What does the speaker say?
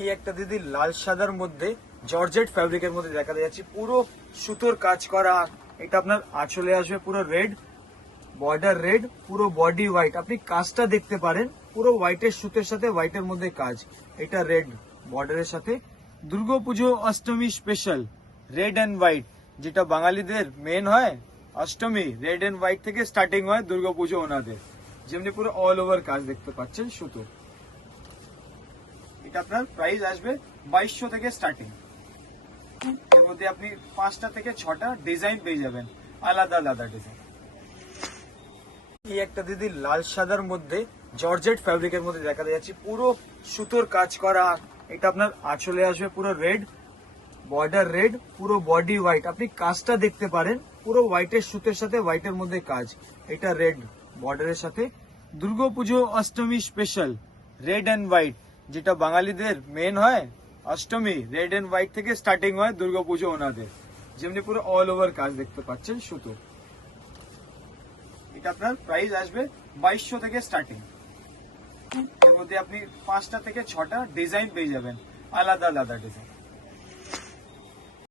এই একটা দিদি লাল সাদার মধ্যে জর্জেট ফ্যাব্রিকের মধ্যে দেখা যাচ্ছে পুরো সুতোর কাজ করা। এটা আপনার আঁচলে আসবে পুরো রেড, বর্ডার রেড, পুরো বডি হোয়াইট। আপনি কাজটা দেখতে পারেন, পুরো হোয়াইটের সুতোর সাথে হোয়াইটের মধ্যে কাজ। এটা রেড বর্ডারের সাথে Durga Puja Ashtami special red and white, যেটা বাঙালিদের মেন হয়। অষ্টমী রেড অ্যান্ড হোয়াইট থেকে স্টার্টিং হয় দুর্গাপুজো ওনাদের, যেমনি পুরো অল ওভার কাজ দেখতে পাচ্ছেন সুতো। এটা আপনার প্রাইস আসবে 2200 থেকে স্টার্টিং। এর মধ্যে আপনি 5টা থেকে 6টা ডিজাইন পেয়ে যাবেন, আলাদা আলাদা ডিজাইন। এই একটা দিদি লাল সাদার মধ্যে জর্জেট ফ্যাব্রিকের মধ্যে দেখা যাচ্ছে পুরো সুতোর কাজ করা। এটা আপনার আঁচলে আসবে পুরো রেড, বর্ডার রেড, পুরো বডি হোয়াইট। আপনি কাজটা দেখতে পারেন, পুরো হোয়াইটের সুতোর সাথে হোয়াইটের মধ্যে কাজ। এটা রেড বর্ডারের সাথে Durga Puja Ashtami special red and white, যেটা বাঙালিদের মেন হয়। অষ্টমী রেড অ্যান্ড হোয়াইট থেকে স্টার্টিং হয় দুর্গাপুজো ওনাদের, যেমনি পুরো অল ওভার কাজ দেখতে পাচ্ছেন সুতো। এটা আপনার প্রাইস আসবে 2200 থেকে স্টার্টিং। এর মধ্যে আপনি 5টা থেকে 6টা ডিজাইন পেয়ে যাবেন, আলাদা আলাদা ডিজাইন।